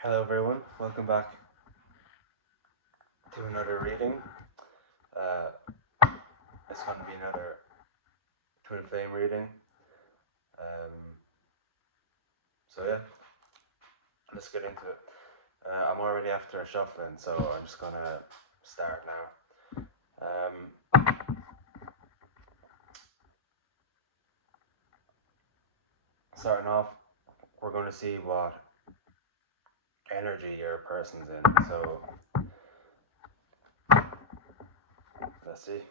Hello, everyone. Welcome back to another reading. Uh, it's going to be another twin flame reading. Um, so yeah, let's get into it. I'm already after shuffling, so I'm just gonna start now. Starting off, we're going to see what energy your person's in. So let's see,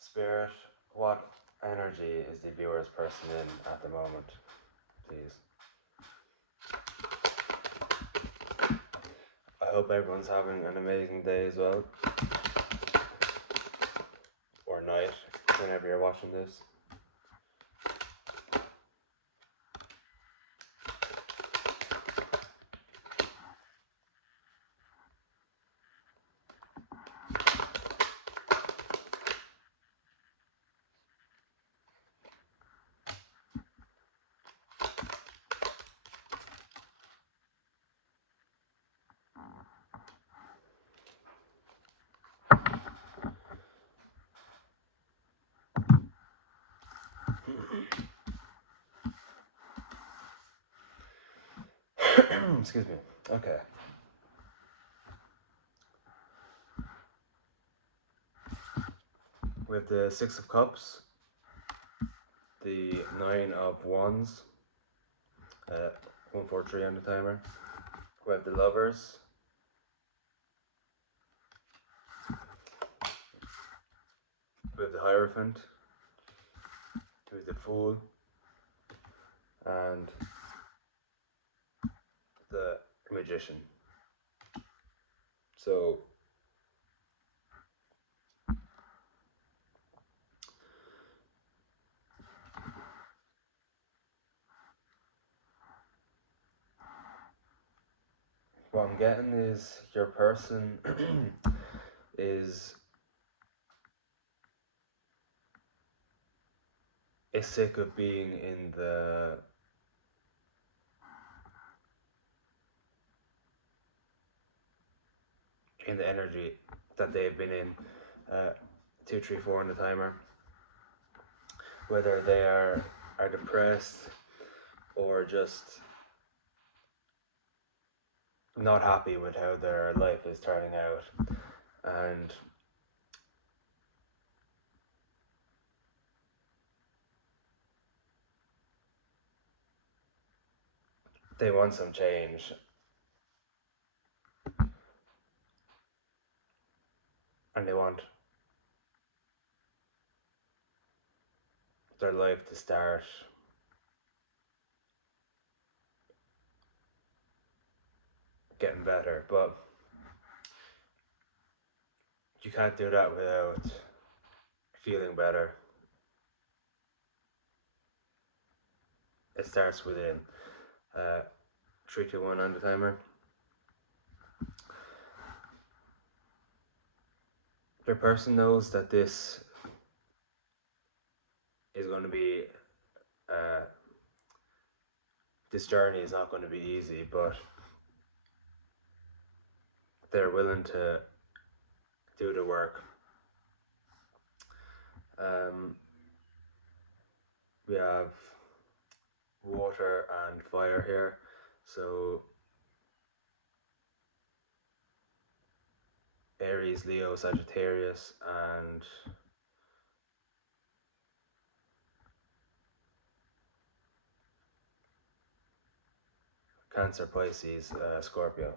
Spirit, what energy is the viewer's person in at the moment, please? I hope everyone's having an amazing day as well, or night, whenever you're watching this. Excuse me. Okay. We have the Six of Cups, the Nine of Wands, 143 on the timer. We have the Lovers, we have the Hierophant, we have the Fool, and the Magician. So, what I'm getting is your person is sick of being in the energy that they've been in. 234 on the timer. Whether they are depressed or just not happy with how their life is turning out, and they want some change, and they want their life to start getting better. But you can't do that without feeling better. It starts within. 3, 2, 1 on the timer. Your person knows that this is going to be this journey is not going to be easy, but they're willing to do the work. We have water and fire here, so Aries, Leo, Sagittarius, and Cancer, Pisces, Scorpio.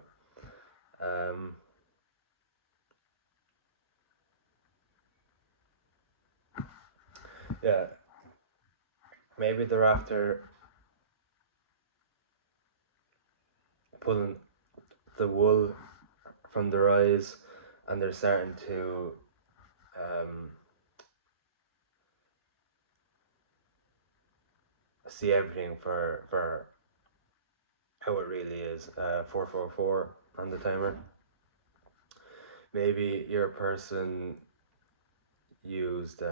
Yeah, maybe they're after pulling the wool from their eyes, and they're starting to see everything for how it really is. 444 on the timer. Maybe your person used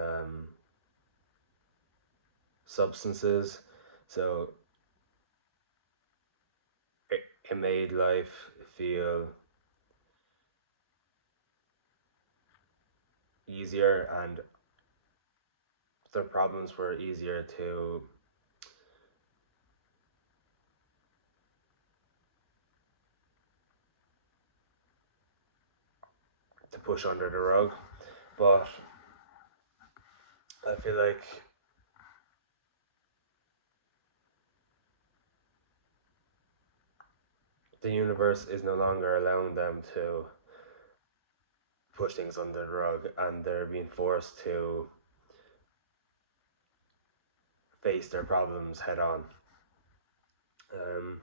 substances, so it made life feel easier, and the problems were easier to push under the rug. But I feel like the universe is no longer allowing them to push things under the rug, and they're being forced to face their problems head on. Um,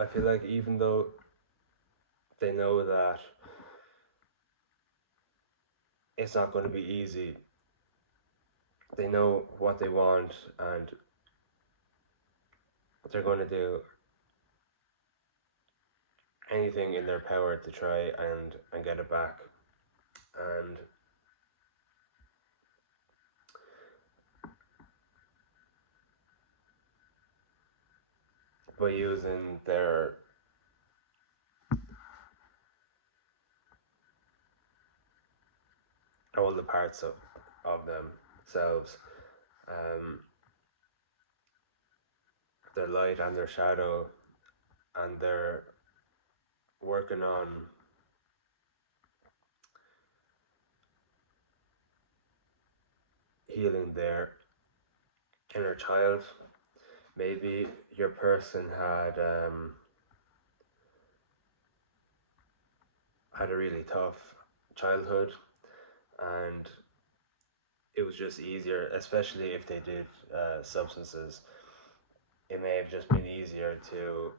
I feel like even though they know that it's not going to be easy, they know what they want, and they're going to do anything in their power to try and get it back. And by using all the parts of themselves, um, their light and their shadow, and they're working on healing their inner child. Maybe your person had a really tough childhood, and it was just easier, especially if they did substances. It may have just been easier to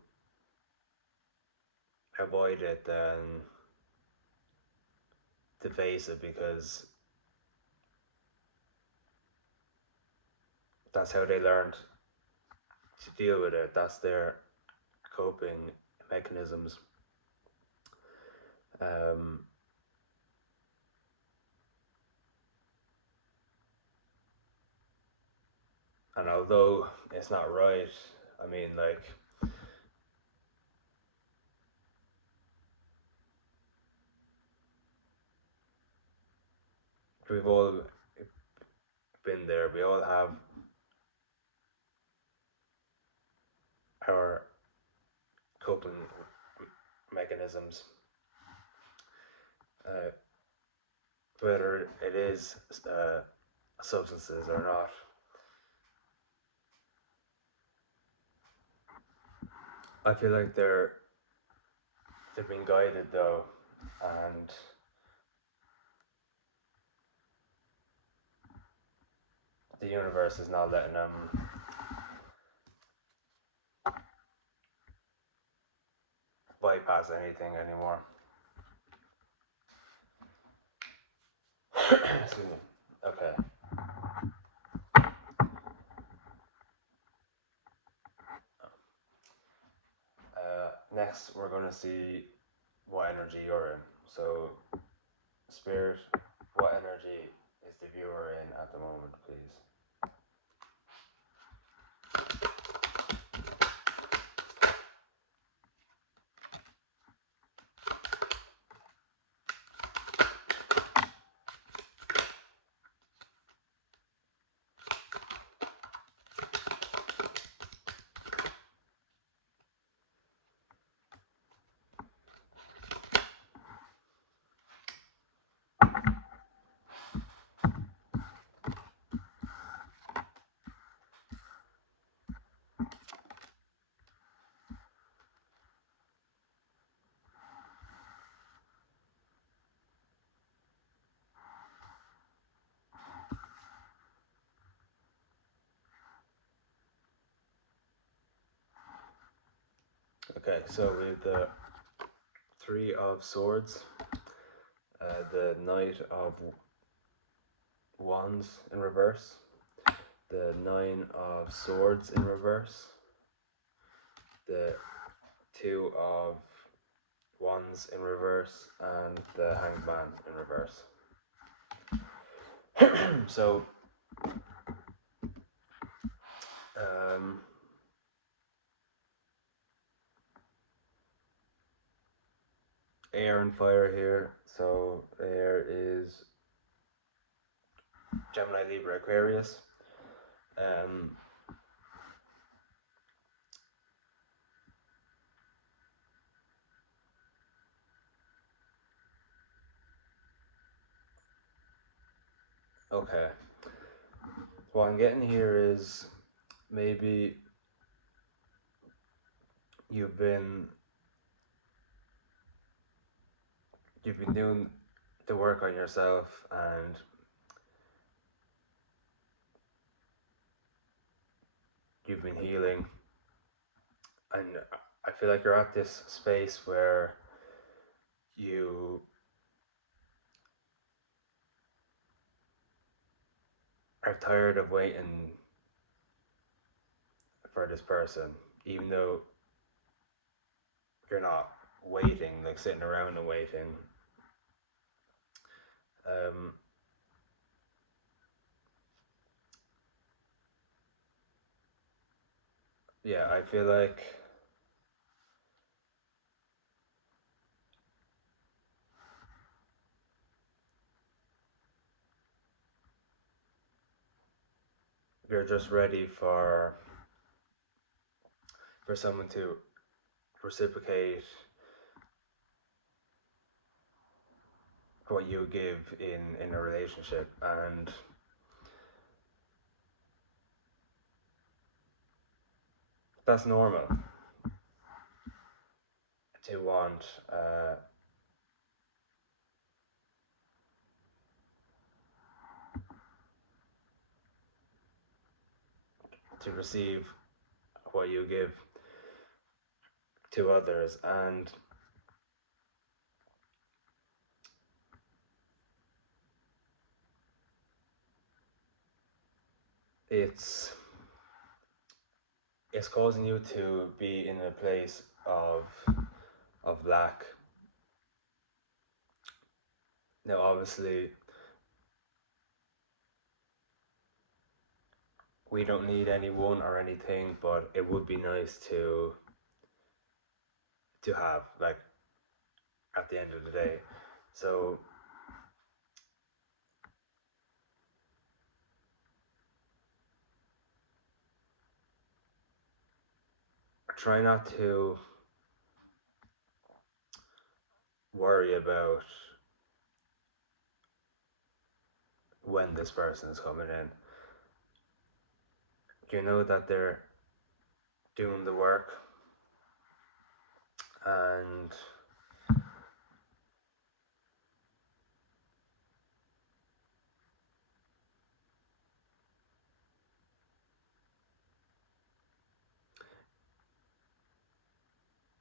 avoid it than to face it, because that's how they learned to deal with it. That's their coping mechanisms. Um, and although it's not right, I mean, like, we've all been there. We all have our coping mechanisms, uh, whether it is substances or not. I feel like they're being guided though, and the universe is not letting them bypass anything anymore. Excuse me. Okay. Next, we're going to see what energy you're in. So, Spirit, what energy is the viewer in at the moment, please? Okay, so we have the Three of Swords, the Knight of Wands in reverse, the Nine of Swords in reverse, the Two of Wands in reverse, and the Hanged Man in reverse. So, air and fire here. So air is Gemini, Libra, Aquarius. Okay. What I'm getting here is maybe you've been doing the work on yourself, and you've been healing, and I feel like you're at this space where you are tired of waiting for this person, even though you're not waiting, like sitting around and waiting. Yeah, I feel like you're just ready for someone to reciprocate what you give in a relationship, and that's normal to want to receive what you give to others, and it's causing you to be in a place of lack. Now, obviously, we don't need anyone or anything, but it would be nice to have, like, at the end of the day. So try not to worry about when this person is coming in. You know that they're doing the work, and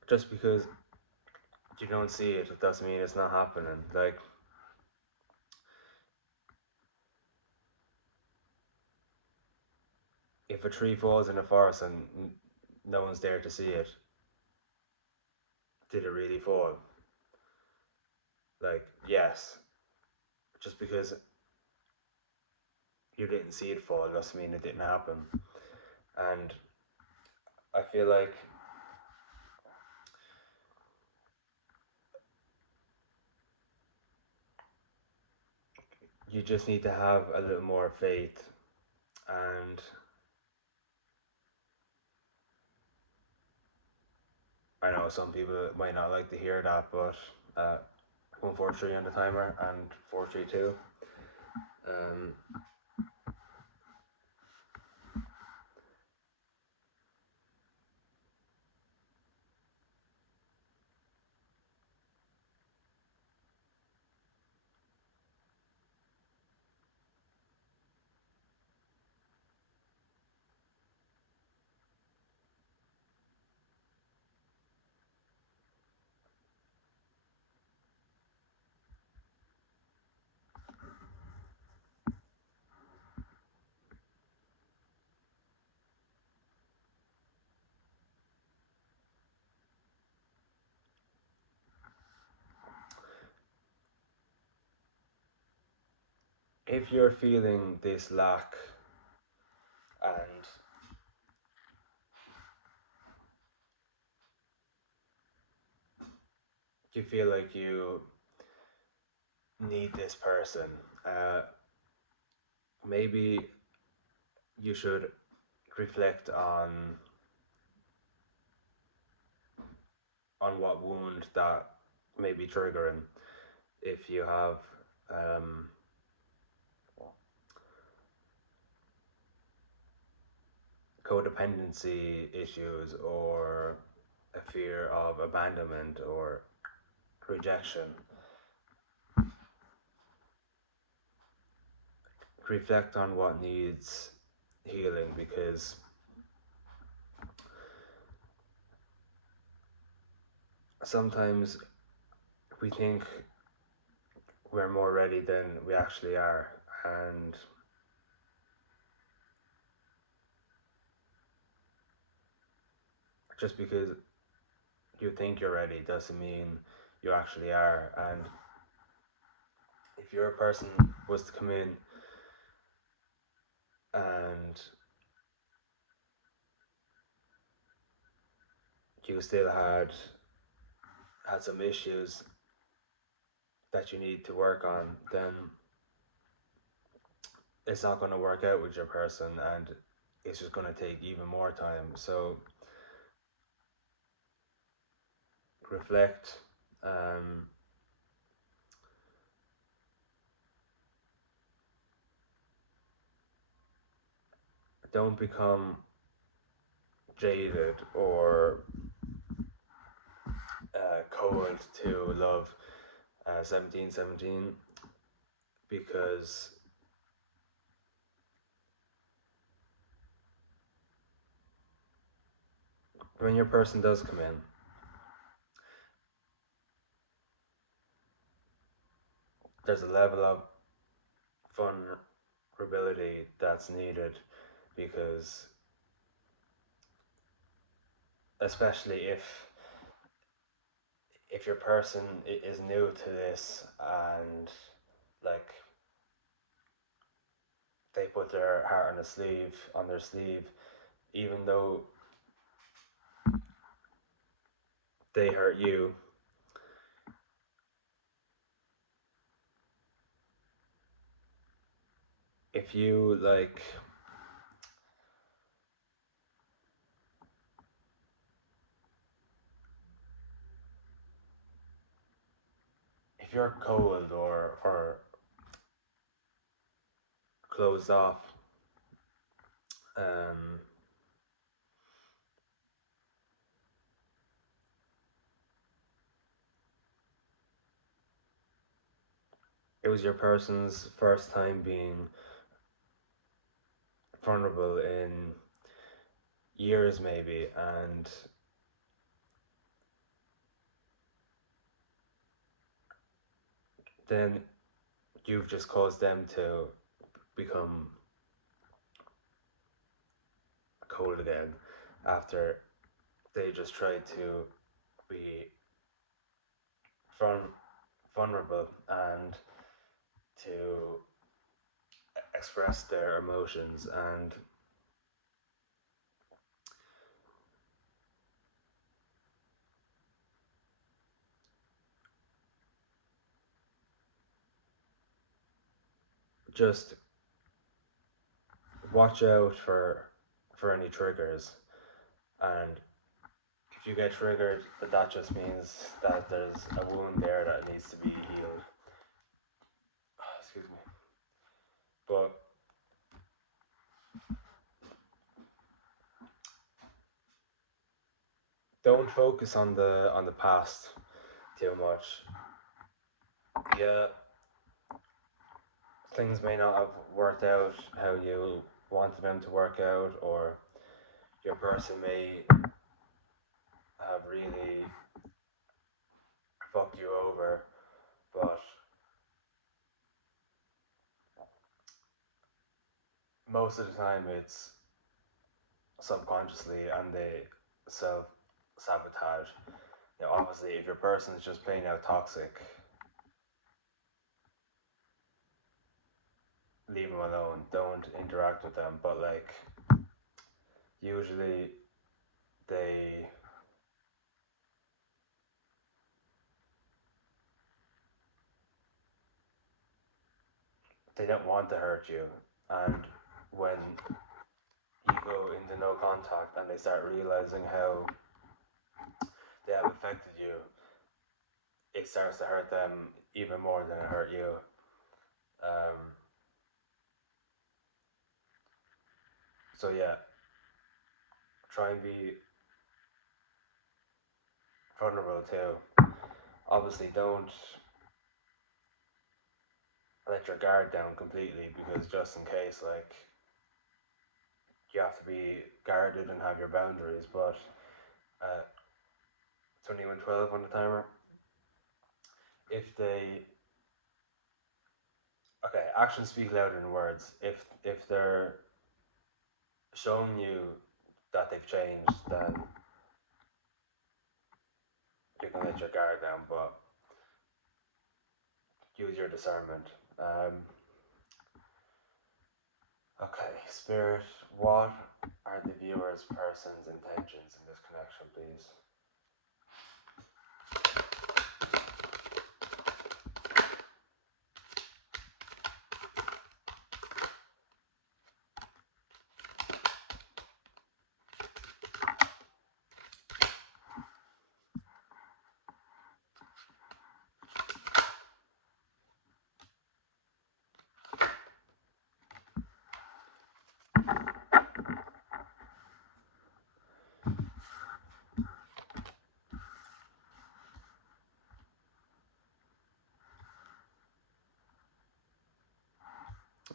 just because you don't see it, it doesn't mean it's not happening. Like, if a tree falls in a forest and no one's there to see it, did it really fall? Like, yes. Just because you didn't see it fall doesn't mean it didn't happen. And I feel like you just need to have a little more faith. And I know some people might not like to hear that, but 143 on the timer and 432. if you're feeling this lack and you feel like you need this person, maybe you should reflect on what wound that may be triggering. If you have um, codependency issues or a fear of abandonment or rejection, reflect on what needs healing, because sometimes we think we're more ready than we actually are, and just because you think you're ready doesn't mean you actually are. And if your person was to come in and you still had some issues that you need to work on, then it's not going to work out with your person, and it's just going to take even more time. So reflect. Don't become jaded or cold to love 1717, because when your person does come in, there's a level of vulnerability that's needed, because especially if your person is new to this and like they put their heart on their sleeve, even though they hurt you, if you like if you're cold or closed off, um it was your person's first time being vulnerable in years maybe, and then you've just caused them to become cold again after they just tried to be vulnerable and to express their emotions. And just watch out for any triggers, and if you get triggered, that just means that there's a wound there that needs to be healed. Excuse me. But don't focus on the past too much. Yeah, things may not have worked out how you wanted them to work out, or your person may have really fucked you over, but most of the time it's subconsciously and they self sabotage. You know, obviously, if your person is just plain out toxic, leave them alone. Don't interact with them. But like usually they they don't want to hurt you, and when you go into no contact and they start realizing how they have affected you, it starts to hurt them even more than it hurt you. Um, so yeah, try and be vulnerable too. Obviously, don't let your guard down completely because just in case, like you have to be guarded and have your boundaries. But uh, it's only when 12 on the timer. If they okay, actions speak louder than words. If they're showing you that they've changed, then you can let your guard down, but use your discernment. Okay, Spirit, what are the viewer's person's intentions in this connection, please?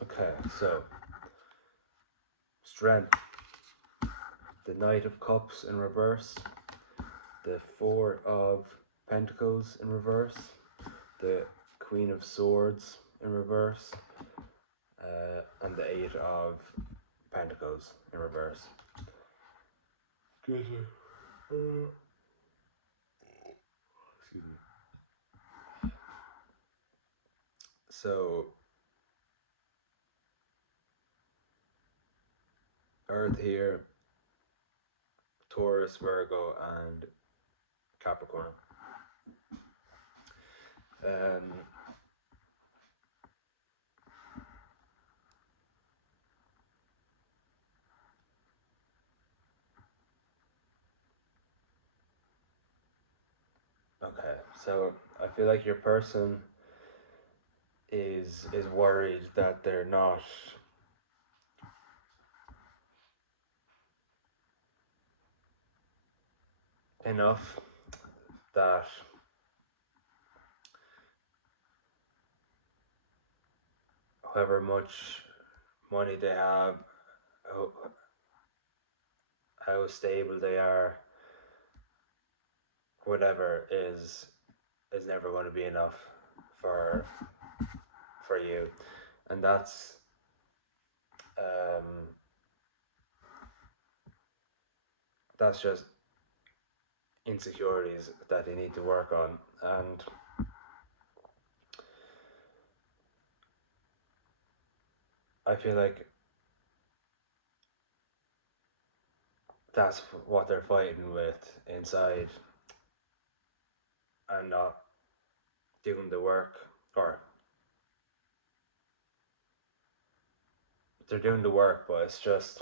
Okay, so Strength, the Knight of Cups in reverse, the Four of Pentacles in reverse, the Queen of Swords in reverse, and the Eight of Pentacles in reverse. Excuse me. So, Earth here, Taurus, Virgo, and Capricorn. Um, okay, so I feel like your person is worried that they're not enough, that however much money they have, how, how stable they are, whatever is never going to be enough for for you, and um, that's just insecurities that they need to work on, and I feel like that's what they're fighting with inside and not doing the work, or they're doing the work, but it's just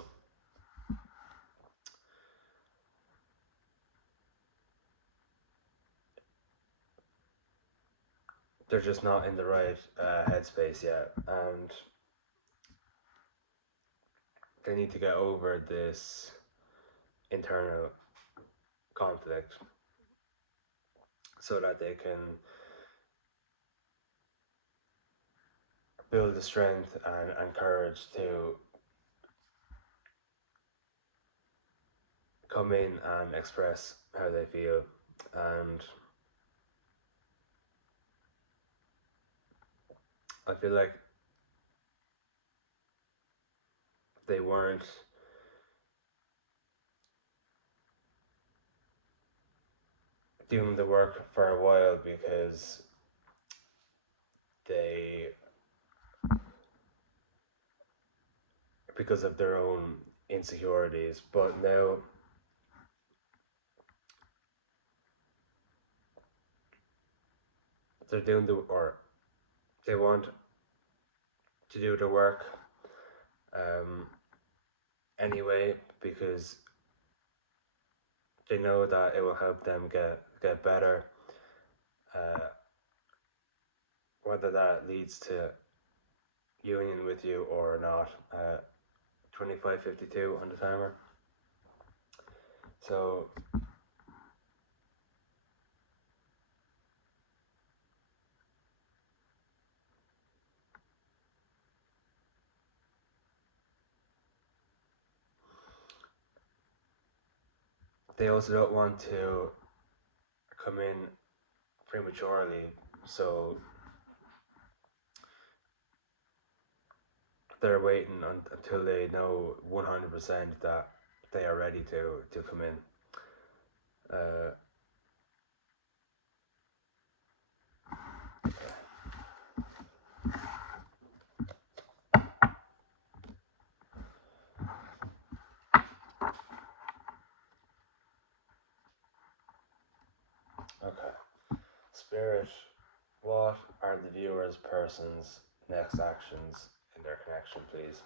they're just not in the right headspace yet, and they need to get over this internal conflict so that they can build the strength and courage to come in and express how they feel. And I feel like they weren't doing the work for a while because they because of their own insecurities. But now they're doing or they want to do the work um, anyway because they know that it will help them get better. Uh, Whether that leads to union with you or not. 25:52 on the timer. So they also don't want to come in prematurely. So they're waiting until they know 100% that they are ready to come in. Uh, okay. Spirit, what are the viewer's person's next actions in their connection, please?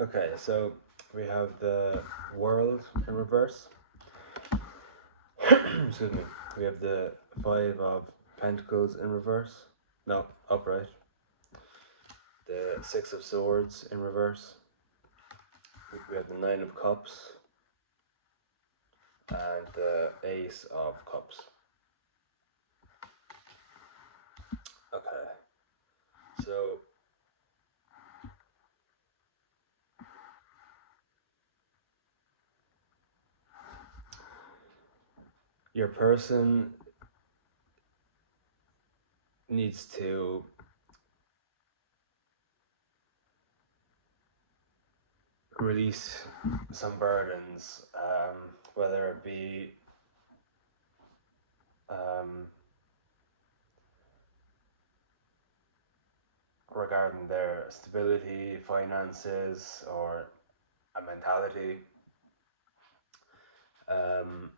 Okay, so we have the world in reverse. Excuse me. We have the Five of Pentacles in reverse. No, upright. The Six of Swords in reverse. We have the Nine of Cups. And the Ace of Cups. Okay. So your person needs to release some burdens, whether it be um, regarding their stability, finances, or a mentality. Um,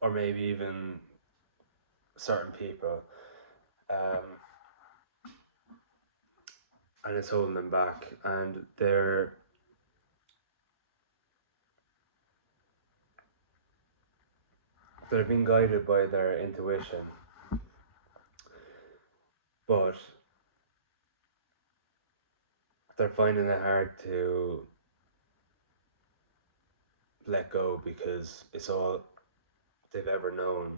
or maybe even certain people. Um, and it's holding them back, and they're being guided by their intuition, but they're finding it hard to let go because it's all they've ever known.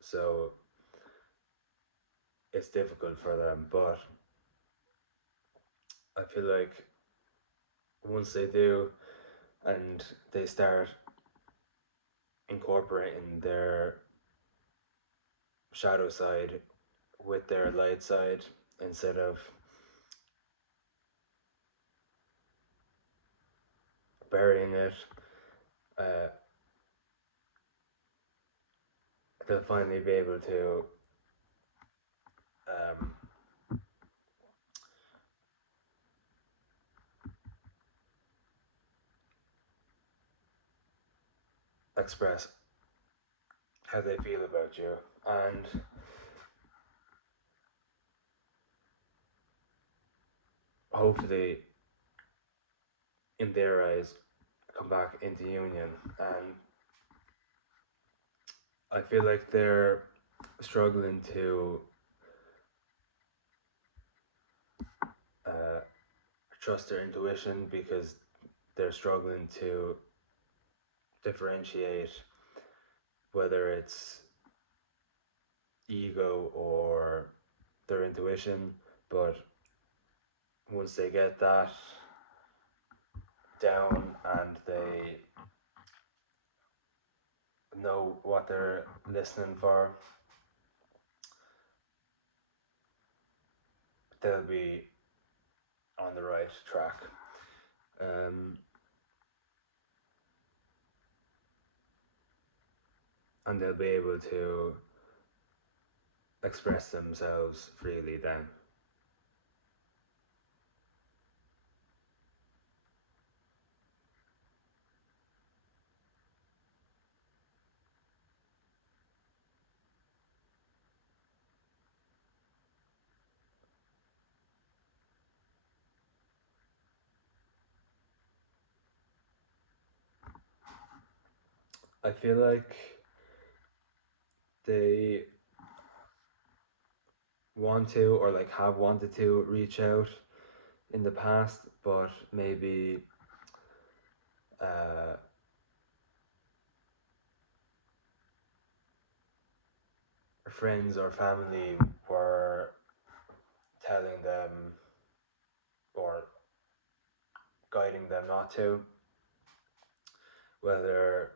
So it's difficult for them. But I feel like once they do and they start incorporating their shadow side with their light side instead of burying it, uh, they'll finally be able to um, express how they feel about you. And hopefully, in their eyes, come back into union. And I feel like they're struggling to uh, trust their intuition because they're struggling to differentiate whether it's ego or their intuition. But once they get that down and they know what they're listening for, they'll be on the right track. Um, and they'll be able to express themselves freely then. I feel like they want to, or like have wanted to, reach out in the past, but maybe uh, friends or family were telling them or guiding them not to, whether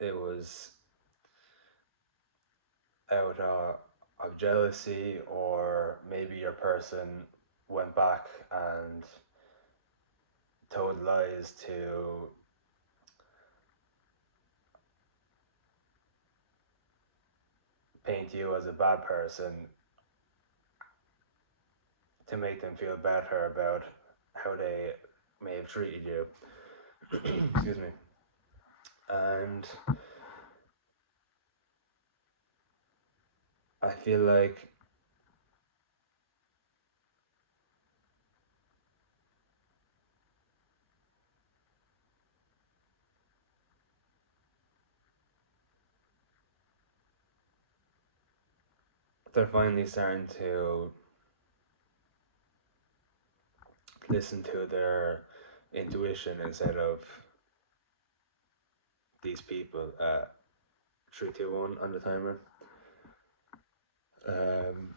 it was out of jealousy, or maybe your person went back and told lies to paint you as a bad person to make them feel better about how they may have treated you. Excuse me. And I feel like they're finally starting to listen to their intuition instead of these people. 3, 2, 1 on the timer. Um,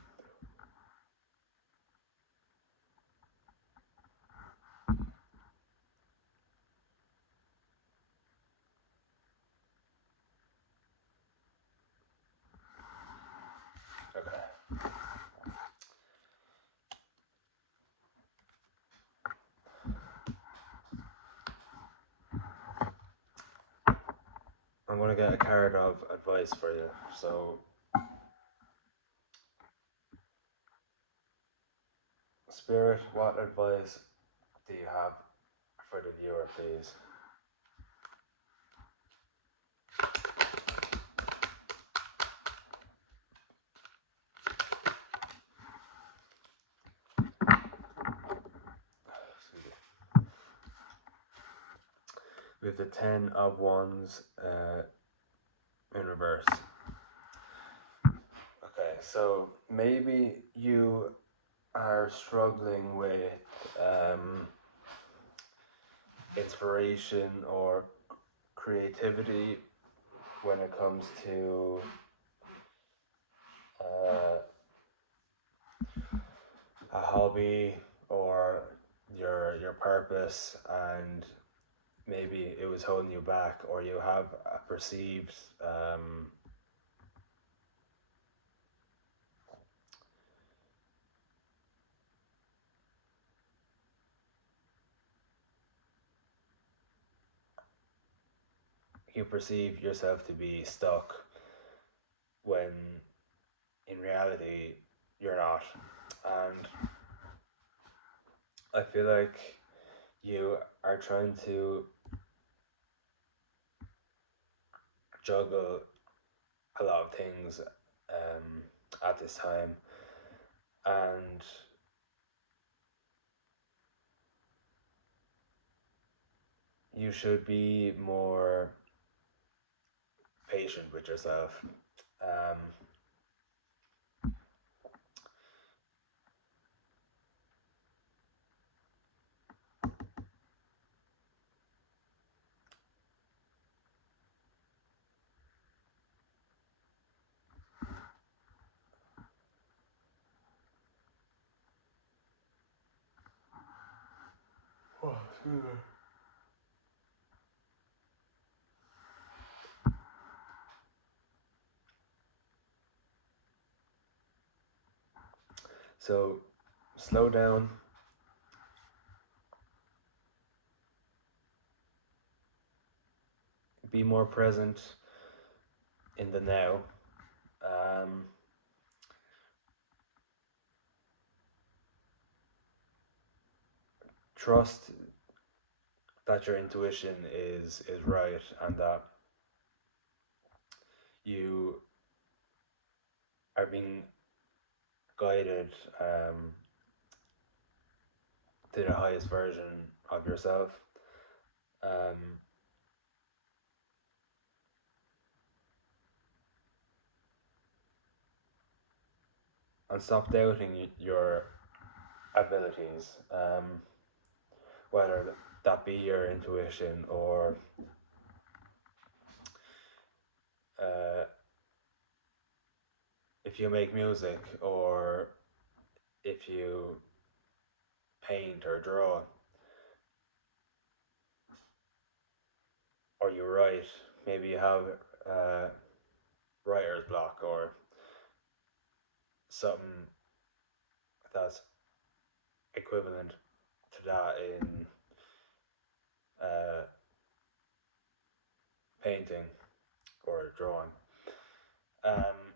okay. I'm gonna get a card of advice for you. So, Spirit, what advice do you have for the viewer, please? We have the 10 of Wands in reverse. Okay, so maybe you are struggling with inspiration or creativity when it comes to uh, a hobby or your purpose, and maybe it was holding you back, or you have a perceived you perceive yourself to be stuck when in reality you're not. And I feel like you are trying to juggle a lot of things at this time, and you should be more patient with yourself. Um, oh, excuse me. So slow down, be more present in the now. Um, Trust that your intuition is right, and that you are being guided to the highest version of yourself. Um, and stop doubting your abilities, whether that be your intuition or uh, if you make music or if you paint or draw or you write. Maybe you have uh, writer's block or something that's equivalent to that in uh, painting or drawing. Um,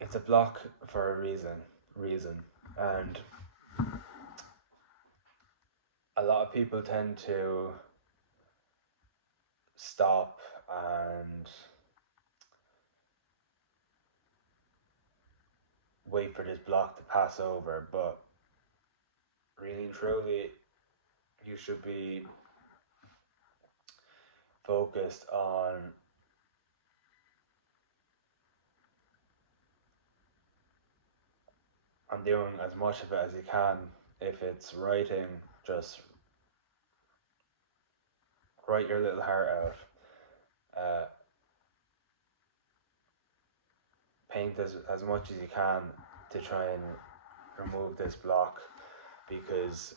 it's a block for a reason, and a lot of people tend to stop and wait for this block to pass over, but really and truly, you should be focused on doing as much of it as you can. If it's writing, just write your little heart out. Uh, Paint as much as you can to try and remove this block, because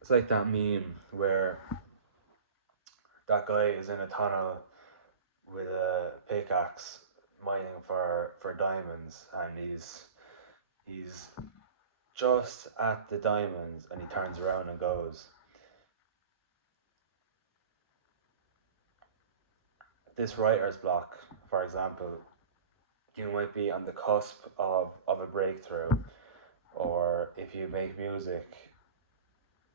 it's like that meme where that guy is in a tunnel with a pickaxe mining for diamonds, and he's just at the diamonds, and he turns around and goes, this writer's block, for example, you might be on the cusp of a breakthrough, or if you make music,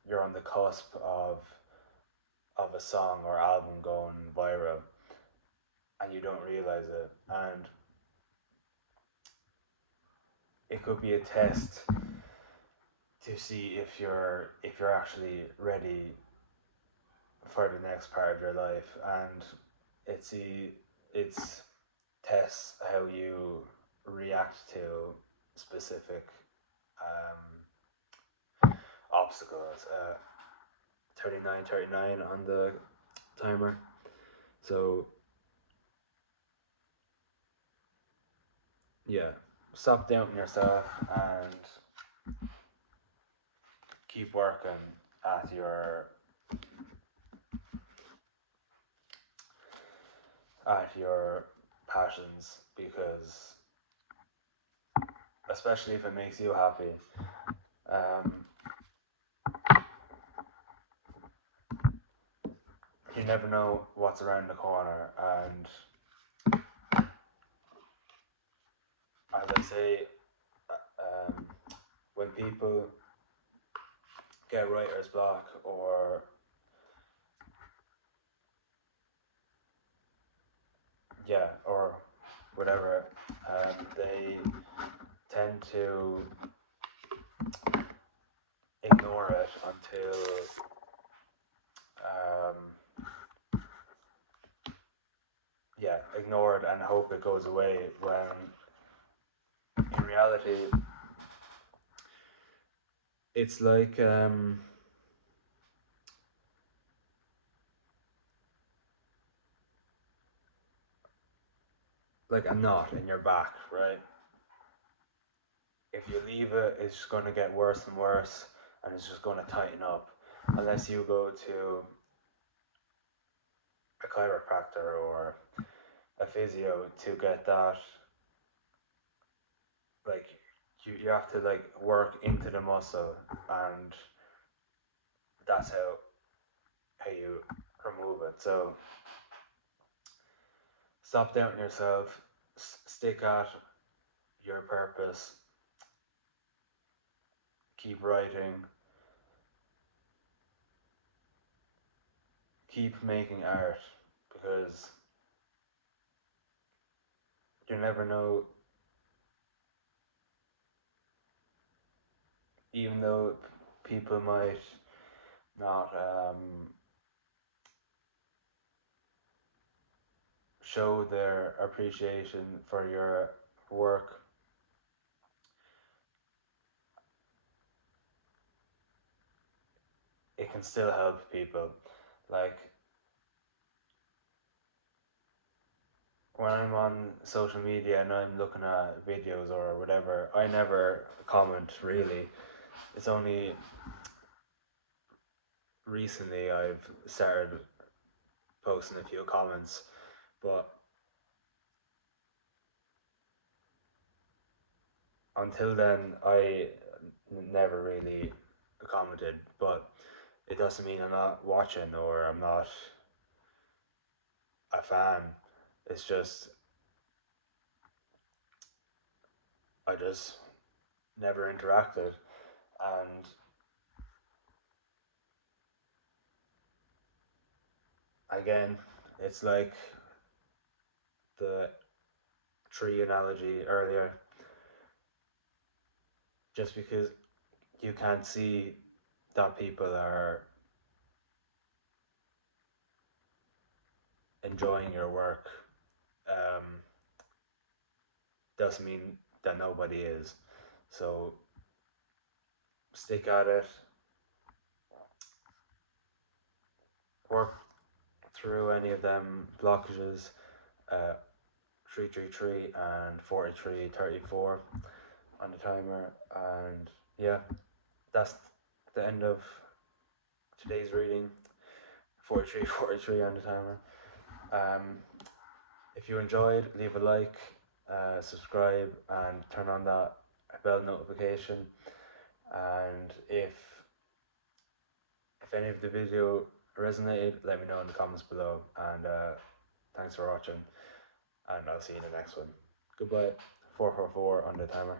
you're on the cusp of a song or album going viral, and you don't realize it, and it could be a test to see if you're actually ready for the next part of your life, and it's tests how you react to specific obstacles. 39 on the timer. So yeah, stop doubting yourself and keep working at your passions, because especially if it makes you happy, um, you never know what's around the corner. And as I say, people get writer's block or or whatever, they tend to ignore it until ignore it and hope it goes away, when in reality it's like a knot in your back, right? If you leave it, it's just going to get worse and worse, and it's just going to tighten up unless you go to a chiropractor or a physio to get that. Like, you have to like work into the muscle, and that's how you remove it. So stop doubting yourself, stick at your purpose, keep writing, keep making art, because you never know. Even though people might not show their appreciation for your work, it can still help people. Like, when I'm on social media and I'm looking at videos or whatever, I never comment really. It's only recently I've started posting a few comments, but until then I never really commented. But it doesn't mean I'm not watching or I'm not a fan. It's just I just never interacted, and again, it's like the tree analogy earlier. Just because you can't see that people are enjoying your work, um, doesn't mean that nobody is. So stick at it, work through any of them blockages. 333 and 4334 on the timer, and yeah, that's the end of today's reading. 4343 on the timer. If you enjoyed, leave a like, subscribe, and turn on that bell notification. And if any of the video resonated, let me know in the comments below. And thanks for watching, and I'll see you in the next one. Goodbye. 444 on the timer.